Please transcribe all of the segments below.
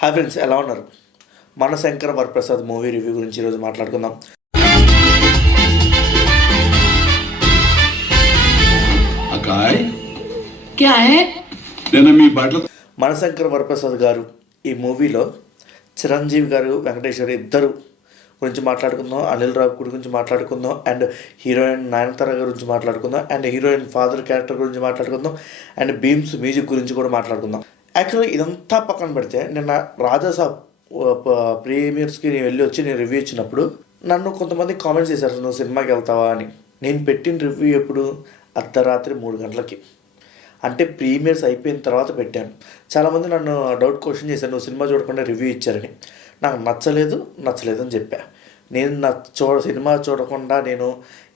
Hi friends, ఎలా ఉన్నారు? మన శంకర వరప్రసాద్ మూవీ రివ్యూ గురించి ఈరోజు మాట్లాడుకుందాం. అకాయ్ క్యా హై నేను మీ బట్ల మన శంకర వరప్రసాద్ గారు ఈ మూవీలో చిరంజీవి గారు, వెంకటేష్ గారు ఇద్దరు గురించి మాట్లాడుకుందాం. అనిల్ రావిపూడి గురించి మాట్లాడుకుందాం. అండ్ హీరోయిన్ నయనతార గురించి మాట్లాడుకుందాం. అండ్ హీరోయిన్ ఫాదర్ క్యారెక్టర్ గురించి మాట్లాడుకుందాం. అండ్ బీమ్స్ మ్యూజిక్ గురించి కూడా మాట్లాడుకుందాం. యాక్చువల్గా ఇదంతా పక్కన పెడితే నిన్న రాజాసాబ్ ప్రీమియర్స్కి నేను వచ్చి నేను రివ్యూ ఇచ్చినప్పుడు నన్ను కొంతమంది కామెంట్స్ చేశారు, నువ్వు సినిమాకి వెళ్తావా అని. నేను పెట్టిన రివ్యూ ఎప్పుడు అర్ధరాత్రి 3 గంటలకి, అంటే ప్రీమియర్స్ అయిపోయిన తర్వాత పెట్టాను. చాలామంది నన్ను డౌట్ క్వశ్చన్ చేశారు, నువ్వు సినిమా చూడకుండా రివ్యూ ఇచ్చారని. నాకు నచ్చలేదు అని చెప్పా. నేను సినిమా చూడకుండా నేను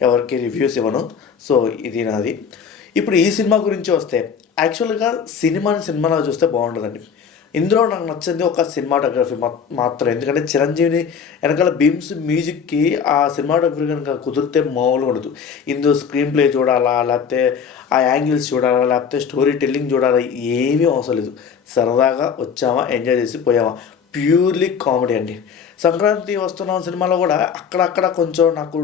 ఎవరికి రివ్యూస్ ఇవ్వను. సో ఇది నాది. ఇప్పుడు ఈ సినిమా గురించి వస్తే, యాక్చువల్గా సినిమాలో చూస్తే బాగుంటుందండి. ఇందులో నాకు నచ్చింది ఒక సినిమాటోగ్రఫీ మాత్రం. ఎందుకంటే చిరంజీవిని వెనకాల బీమ్స్ మ్యూజిక్కి ఆ సినిమాటోగ్రఫీ కనుక కుదిరితే మామూలుగా ఉండదు. ఇందులో స్క్రీన్ ప్లే చూడాలా, లేకపోతే ఆ యాంగిల్స్ చూడాలా, లేకపోతే స్టోరీ టెల్లింగ్ చూడాలా, ఏమీ అవసరం లేదు. సరదాగా వచ్చామా, ఎంజాయ్ చేసి పోయామా. ప్యూర్లీ కామెడీ అండి. సంక్రాంతి వస్తున్న సినిమాలో కూడా అక్కడక్కడ కొంచెం నాకు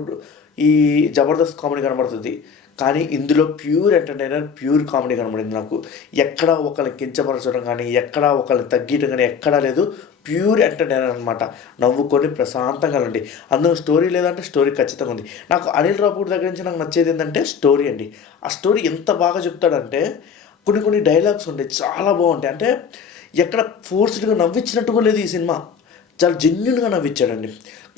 ఈ జబర్దస్త్ కామెడీ కనబడుతుంది. కానీ ఇందులో ప్యూర్ ఎంటర్టైనర్, ప్యూర్ కామెడీ కనబడింది నాకు. ఎక్కడా ఒకరిని కించపరచడం కానీ, ఎక్కడా ఒకరిని తగ్గించడం కానీ ఎక్కడా లేదు. ప్యూర్ ఎంటర్టైనర్ అనమాట. నవ్వుకొని ప్రశాంతంగా ఉండి. అందులో స్టోరీ లేదంటే స్టోరీ ఖచ్చితంగా ఉంది. నాకు అనిల్ రావిపూడి దగ్గర నుంచి నాకు నచ్చేది ఏంటంటే స్టోరీ అండి. ఆ స్టోరీ ఎంత బాగా చెప్తాడంటే, కొన్ని డైలాగ్స్ ఉంటాయి చాలా బాగుంటాయి. అంటే ఎక్కడ ఫోర్స్డ్గా నవ్వించినట్టుగా లేదు ఈ సినిమా. చాలా జెన్యున్గా నవ్వించాడండి.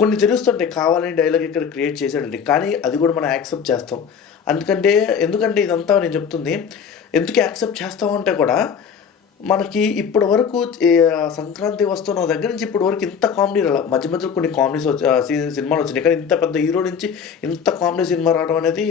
కొన్ని తెలుస్తుంటాయి, కావాలని డైలాగ్ ఇక్కడ క్రియేట్ చేశాడండి, కానీ అది కూడా మనం యాక్సెప్ట్ చేస్తాం. ఎందుకంటే ఇదంతా నేను చెప్తుంది ఎందుకు యాక్సెప్ట్ చేస్తామంటే కూడా, మనకి ఇప్పటి వరకు సంక్రాంతి వస్తున్న దగ్గర నుంచి ఇప్పటి వరకు ఇంత కామెడీ రాల. మధ్యలో కొన్ని కామెడీస్ సినిమాలు వచ్చినాయి, కానీ ఇంత పెద్ద హీరో నుంచి ఇంత కామెడీ సినిమా రావడం అనేది,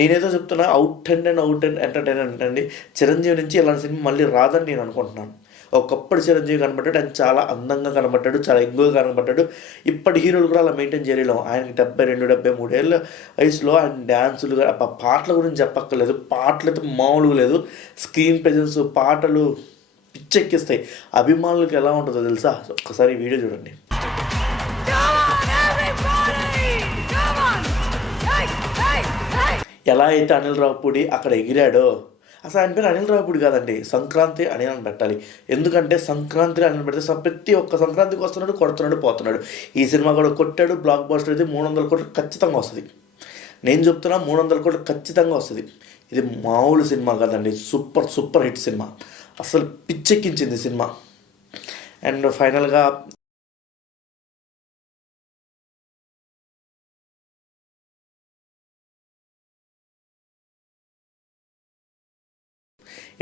నేనేదో చెప్తున్నా, అవుట్ అండ్ ఎంటర్టైన్మెంట్ అండి. చిరంజీవి నుంచి ఇలాంటి సినిమా మళ్ళీ రాదని నేను అనుకుంటున్నాను. ఒకప్పుడు చిరంజీవి కనబడ్డాడు, ఆయన చాలా అందంగా కనబడ్డాడు, చాలా ఎంగుగా కనబడ్డాడు. ఇప్పటి హీరోలు కూడా అలా మెయింటైన్ చేయలేము. ఆయనకి 72-73 ఏళ్ళ వయసులో ఆయన డ్యాన్సులు, పాటల గురించి చెప్పక్కర్లేదు. పాటలు అయితే మామూలుగా లేదు. స్క్రీన్ ప్రెజెన్స్, పాటలు పిచ్చెక్కిస్తాయి. అభిమానులకు ఎలా ఉంటుందో తెలుసా? ఒక్కసారి వీడియో చూడండి. ఎలా అయితే అనిల్ రావిపూడి అక్కడ ఎగిరాడో, అసలు ఆయన పేరు అనిల్ రావిపూడి కాదండి, సంక్రాంతి అని పెట్టాలి. ఎందుకంటే సంక్రాంతి అని పెడితే ప్రతి ఒక్క సంక్రాంతికి వస్తున్నాడు, కొడుతున్నాడు, పోతున్నాడు. ఈ సినిమా కూడా కొట్టాడు. బ్లాక్ బస్టర్ అయితే 300 కోట్లు ఖచ్చితంగా వస్తుంది. నేను చెప్తున్నా 300 కోట్లు ఖచ్చితంగా వస్తుంది. ఇది మామూలు సినిమా కాదండి, సూపర్ హిట్ సినిమా. అసలు పిచ్చెక్కించింది సినిమా. అండ్ ఫైనల్గా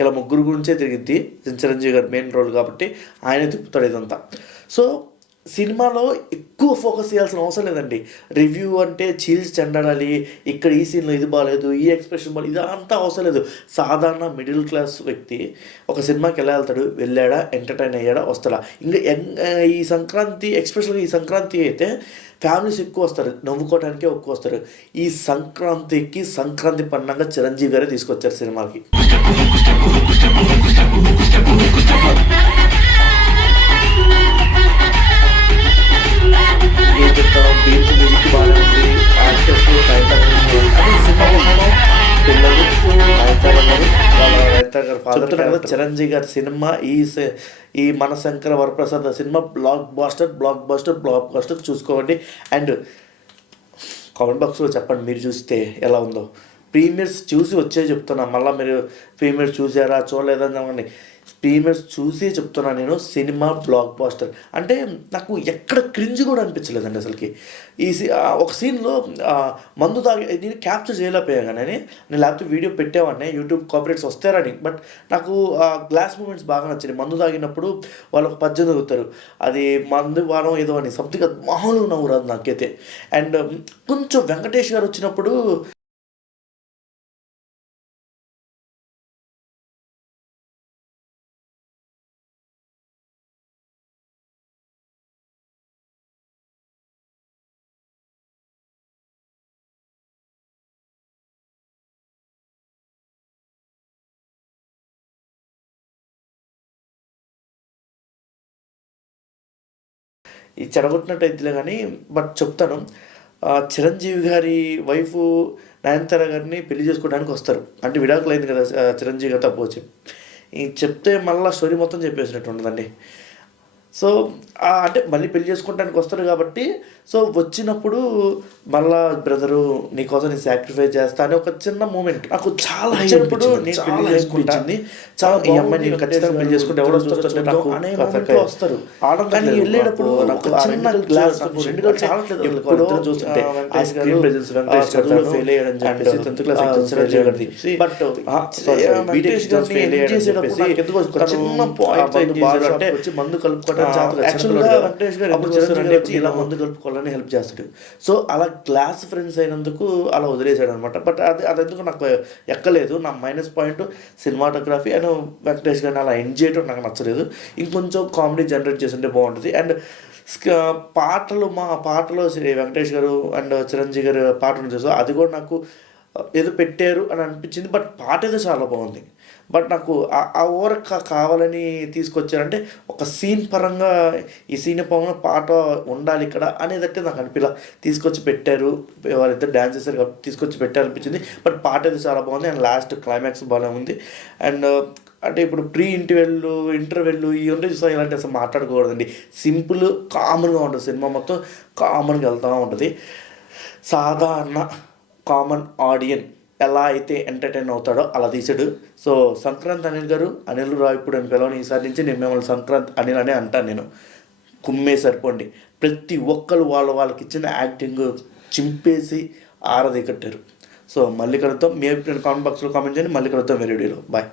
ఇలా ముగ్గురు గురించే తిరిగిద్ది. చిరంజీవి గారు మెయిన్ రోల్ కాబట్టి ఆయనే తిప్పుతాడు ఇదంతా. సో సినిమాలో ఎక్కువ ఫోకస్ చేయాల్సిన అవసరం లేదండి. రివ్యూ అంటే చీల్చి చెండాడాలి, ఇక్కడ ఈ సీన్లో ఇది బాగాలేదు, ఈ ఎక్స్ప్రెషన్ బాగాలేదు, ఇదంతా అవసరం లేదు. సాధారణ మిడిల్ క్లాస్ వ్యక్తి ఒక సినిమాకి ఎలా వెళ్తాడు, వెళ్ళాడా, ఎంటర్టైన్ అయ్యాడా, వస్తాడా. ఇంకా ఈ సంక్రాంతి, ఎక్స్పెషల్గా ఈ సంక్రాంతి అయితే ఫ్యామిలీస్ ఎక్కువ వస్తారు, నవ్వుకోవడానికే ఎక్కువ వస్తారు. ఈ సంక్రాంతి పండుగ చిరంజీవి గారే తీసుకొచ్చారు సినిమాకి. బీమ్స్ మ్యూజిక్ బాగానే ఉంది. యాక్టర్స్ వాళ్ళ చిరంజీవి గారి సినిమా ఈ మన శంకర వరప్రసాద్ సినిమా బ్లాక్ బాస్టర్ చూసుకోండి. అండ్ కామెంట్ బాక్స్లో చెప్పండి మీరు చూస్తే ఎలా ఉందో. ప్రీమియర్స్ చూసి వచ్చే చెప్తున్నా, మళ్ళీ మీరు ప్రీమియర్స్ చూసారా చూడలేదని చెప్పండి. ప్రీమియర్స్ చూసి చెప్తున్నా నేను, సినిమా బ్లాక్ బాస్టర్. అంటే నాకు ఎక్కడ క్రింజ్ కూడా అనిపించలేదండి అసలుకి. ఒక సీన్లో మందు తాగి, నేను క్యాప్చర్ చేయలేకపోయా, కానీ నేను లేకపోతే వీడియో పెట్టేవాడిని, యూట్యూబ్ కాపీరైట్స్ వస్తారని. బట్ నాకు గ్లాస్ మూమెంట్స్ బాగా నచ్చింది. మందు తాగినప్పుడు వాళ్ళకు పద్యం చదువుతారు, అది మందు వారం ఏదో అని సంథింగ్, మామూలుగా నవ్వురాదు నాకైతే. అండ్ కొంచెం వెంకటేష్ గారు వచ్చినప్పుడు ఇది చెడగొట్టినట్టు అయితేలే కానీ బట్ చెప్తాను. చిరంజీవి గారి వైఫ్ నయనతార గారిని పెళ్లి చేసుకోవడానికి వస్తారు. అంటే విడాకులు అయింది కదా చిరంజీవి గారు తప్పు వచ్చి. ఈ చెప్తే మళ్ళీ స్టోరీ మొత్తం చెప్పేసినట్టు ఉంటుందండి. సో అంటే మళ్ళీ పెళ్లి చేసుకోవడానికి వస్తారు కాబట్టి సో వచ్చినప్పుడు మళ్ళా బ్రదరు నీకోసం నేను సాక్రిఫైస్ చేస్తా అని ఒక చిన్న మూమెంట్ నాకు చాలా ఇప్పుడు నేను పెళ్లి చేసుకుంటాను, చాలా ఈ అమ్మాయి నేను ఖచ్చితంగా పెళ్లి చేసుకుంటే ఎవరో చూస్తుంటే నాకు అనే మూమెంట్లో వస్తారు. కానీ వెళ్ళేటప్పుడు నాకు చిన్న గ్లాస్ చూస్తుంటే చదువులో ఫెయిల్ అయ్యాడని చెప్పేసి 10th క్లాస్ చిరంజీవి గారిది. బట్ వెంకటేష్ గారిని చేసేటప్పుడు నాకు ఎందుకు చిన్న పాయింట్ అంటే వచ్చి మందు కలుపుకోవడం యాక్చువల్గా వెంకటేష్ గారు ఎందుకు చేస్తారంటే ఇలా మందు కలుపుకోవాలని హెల్ప్ చేస్తాడు. సో అలా క్లాస్ ఫ్రెండ్స్ అయినందుకు అలా వదిలేశాడు అనమాట. బట్ అది ఎందుకు నాకు ఎక్కలేదు. నా minus point cinematography and Venkatesh గారిని అలా ఎండ్ చేయడం నాకు నచ్చలేదు. ఇంకొంచెం కామెడీ జనరేట్ చేస్తుంటే బాగుంటుంది. అండ్ మా పాటలో వెంకటేష్ గారు అండ్ చిరంజీవి గారు పాట ఉంటుంది, సో అది కూడా నాకు ఏదో పెట్టారు అని అనిపించింది. బట్ పాట ఏదో చాలా బాగుంది. బట్ నాకు ఆ ఓర కావాలని తీసుకొచ్చారంటే ఒక సీన్ పరంగా ఈ సీన్ పరంగా పాట ఉండాలి ఇక్కడ అనేదట్టే నాకు అనిపిలా. తీసుకొచ్చి పెట్టారు, వారిద్దరు డ్యాన్స్ చేశారు కాబట్టి తీసుకొచ్చి పెట్టారు అనిపించింది. బట్ పాట అయితే చాలా బాగుంది అండ్ లాస్ట్ క్లైమాక్స్ బాగానే ఉంది. అండ్ అంటే ఇప్పుడు ప్రీ ఇంటర్వెల్ ఇవి ఉంటే చూస్తాం, ఇలాంటి అసలు మాట్లాడుకోకూడదండి. సింపుల్ కామన్గా ఉంటుంది, సినిమా మొత్తం కామన్గా వెళ్తూ ఉంటుంది. సాధారణ కామన్ ఆడియన్ ఎలా అయితే ఎంటర్టైన్ అవుతాడో అలా తీసాడు. సో సంక్రాంత్ అనిల్ గారు, అనిల్ రావిపూడి అని పిలవని ఈసారి నుంచి నేను మిమ్మల్ని సంక్రాంత్ అనిల్ అనే అంటాను. నేను కుమ్మే సరిపోండి. ప్రతి ఒక్కరు వాళ్ళకి ఇచ్చిన యాక్టింగ్ చింపేసి ఆరది కట్టారు. సో మళ్ళీ కలుద్దాం. మీ కామెంట్ బాక్స్లో కామెంట్ చేయండి. మళ్ళీ కలుద్దాం వేరే వీడియోలో. బాయ్.